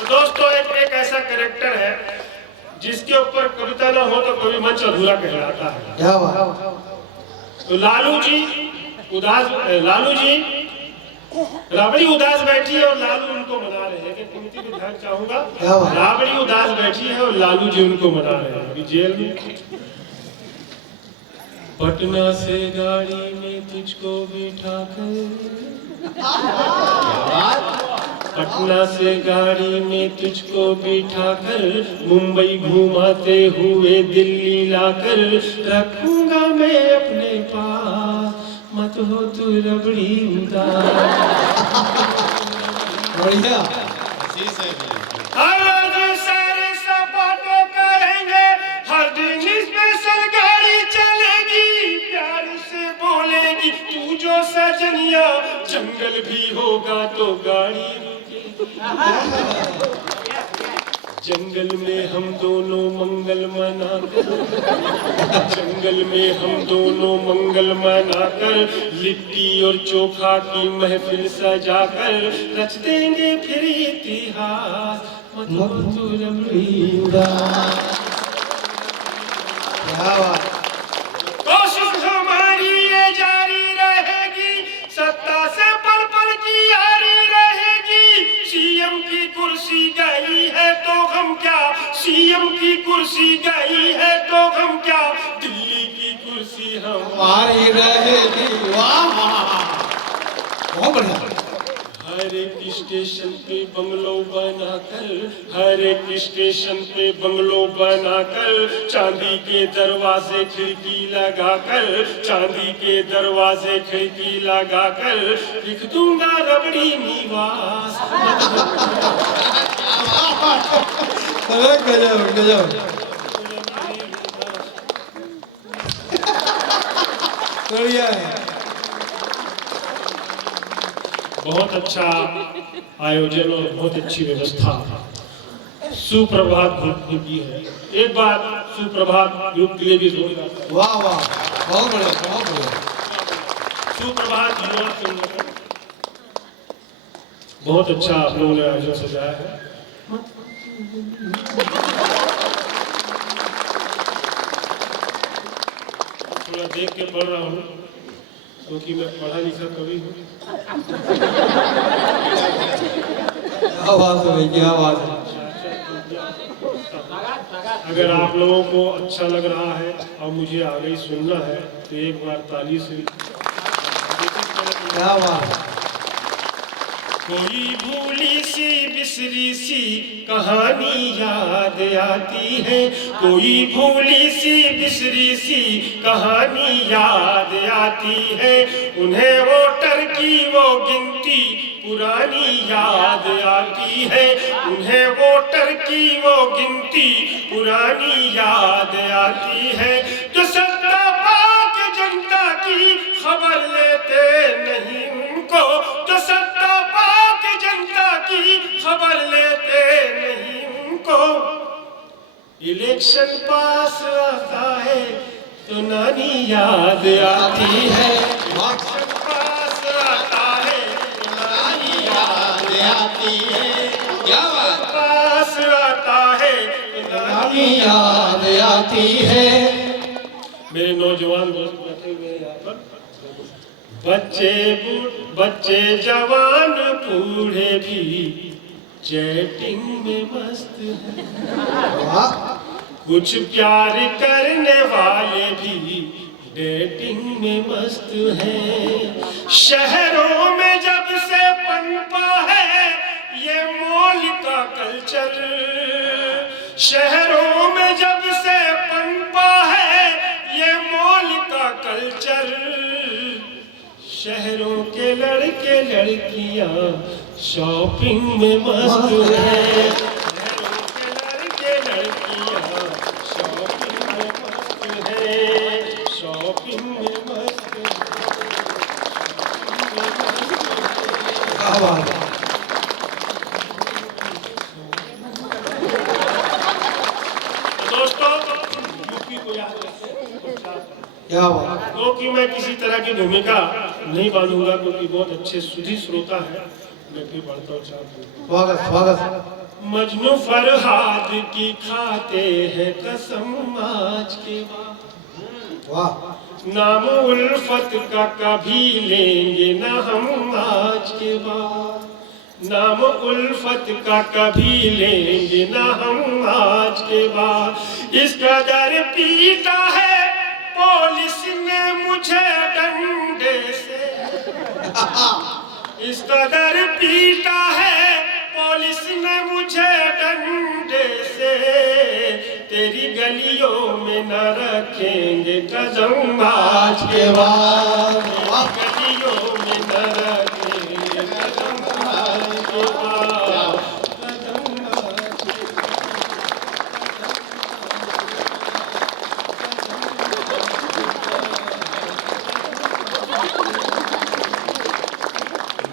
तो दोस्तों एक ऐसा कैरेक्टर है जिसके ऊपर कविता ना हो तो कवि मंच अधूरा कहलाता है। क्या बात। तो लालू जी राबड़ी उदास बैठी है और लालू उनको मना रहे हैं। पंक्ति में ध्यान चाहूंगा, राबड़ी उदास बैठी है और लालू जी उनको मना रहे हैं। अभी जेल में पटना से गाड़ी में तुझको बिठा कर, पटना से गाड़ी में तुझको बिठाकर मुंबई घुमाते हुए दिल्ली लाकर रखूंगा मैं अपने पास, मत हो तू रबड़ी उदास। बढ़िया। सारे सपाटे करेंगे, हर दिन स्पेशल गाड़ी चलेगी, प्यार से बोलेगी तू जो सजनिया, जंगल भी होगा तो गाड़ी जंगल में हम दोनों मंगल मनाकर, जंगल में हम दोनों मंगल मनाकर, लिट्टी और चोखा की महफिल सजाकर रच देंगे फिर इतिहास, मत हो तू रबड़ी उदास। क्या बात। कोशिश हमारी ये जारी रहेगी, सत्ता से पल पल की यारी रहेगी, सीएम की कुर्सी गई है तो हम क्या, सीएम की कुर्सी गई है तो हम क्या, दिल्ली की कुर्सी हमारी रहेगी। वाह वाह, बहुत बढ़िया। हर एक स्टेशन पे बंगलो बनाकर, हर एक स्टेशन पे बंगलो बनाकर, चांदी के दरवाजे खिड़की लगाकर, चांदी के दरवाजे खिड़की लगाकर लिख दूंगा रबड़ी निवास। अरे गजब गजब। बढ़िया है। बहुत अच्छा आयोजन और बहुत अच्छी व्यवस्था। सुप्रभात ग्रुप की है, एक बार सुप्रभात ग्रुप के लिए भी जोरदार। वाह वाह, बहुत बढ़िया बहुत बढ़िया। सुप्रभात युवा संगठन बहुत अच्छा आप लोगों ने आयोजन सजाया है। थोड़ा देख के पढ़ रहा हूँ क्योंकि मैं पढ़ा लिखा कवि हूँ। क्या बात है, क्या बात है। अगर आप लोगों को अच्छा लग रहा है और मुझे आगे ही सुनना है तो एक बार ताली से। क्या बात है। कोई भूली सी बिसरी सी कहानी याद आती है, कोई भूली सी बिसरी सी कहानी याद आती है, उन्हें वोटर की वो गिनती पुरानी याद आती है, उन्हें वोटर की वो गिनती पुरानी याद आती है, जो सत्ता पाके जनता की खबर लेते नहीं उनको, जो सत्ता पाके जनता की खबर लेते नहीं उनको, इलेक्शन पास आता है तो नानी याद आती है, इलेक्शन पास आता है तो नानी याद आती है, क्या पास आता है तो नानी याद आती है। मेरे नौजवान दोस्त बैठे हुए हैं यहाँ पर, बच्चे जवान बूढ़े भी चैटिंग में मस्त हैं, कुछ प्यार करने वाले भी डेटिंग में मस्त हैं। शहरों में जब से पनपा है ये मॉल का कल्चर, शहरों में जब से पनपा है ये मॉल का कल्चर, शहरों के लड़के लड़कियां शॉपिंग में मस्त हैं, शहरों के लड़के लड़कियां शॉपिंग में मस्त हैं, शॉपिंग में मस्त क्या बात है। दोस्तों यूपी को याद रखें। क्या बात। क्योंकि मैं किसी तरह की भूमिका नहीं बांधूंगा क्योंकि बहुत अच्छे सुधी श्रोता है। मैं फिर बढ़ता हूँ। स्वागत स्वागत। मजनू फरहाद की खाते हैं कसम आज के बाद। वाह नाम उल्फत का कभी लेंगे ना हम आज के बाद। नाम उल्फत का कभी लेंगे ना हम आज के बाद। इस कदर पीटा है पुलिस ने मुझे डंडे से, इस कदर पीटा है पुलिस ने मुझे डंडे से। तेरी गलियों में न रखेंगे कदम आज के बाद। गलियों में न रखेंगे कदम आज के बाद। कदम आज के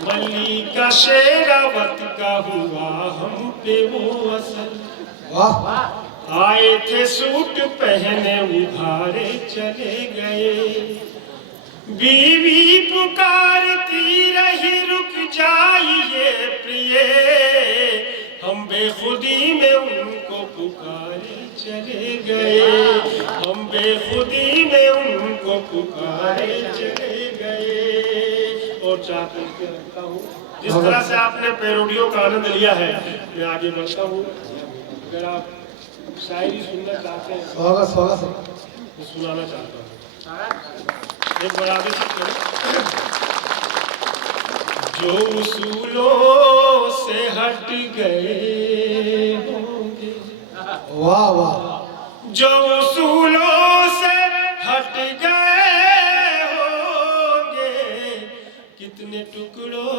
मल्लिका शेरावत का हुआ हम पे वो असर। वाह आए थे सूट पहने उभारे चले गए। बीवी पुकारती रही रुक जाइए प्रिय। हम बेखुदी में उनको पुकारे चले गए। हम बेखुदी में उनको पुकारे चले गए। और चाहते हैं रखता हूँ जिस तरह से आपने पैरोडियों का आनंद लिया है, मैं आगे बढ़ता हूँ। अगर आप शायरी सुनना चाहते हैं स्वागत स्वागत तो सुनाना चाहता हूँ। एक बार आगे से जो उसूलों से हट गए होंगे। वाह वाह जो उसूलों से हट गए होंगे कितने टुकड़ों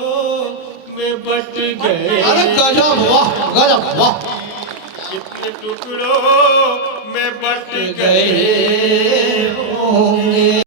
में बट गए। अरे गजब वाह कितने टुकड़ों में बट गए।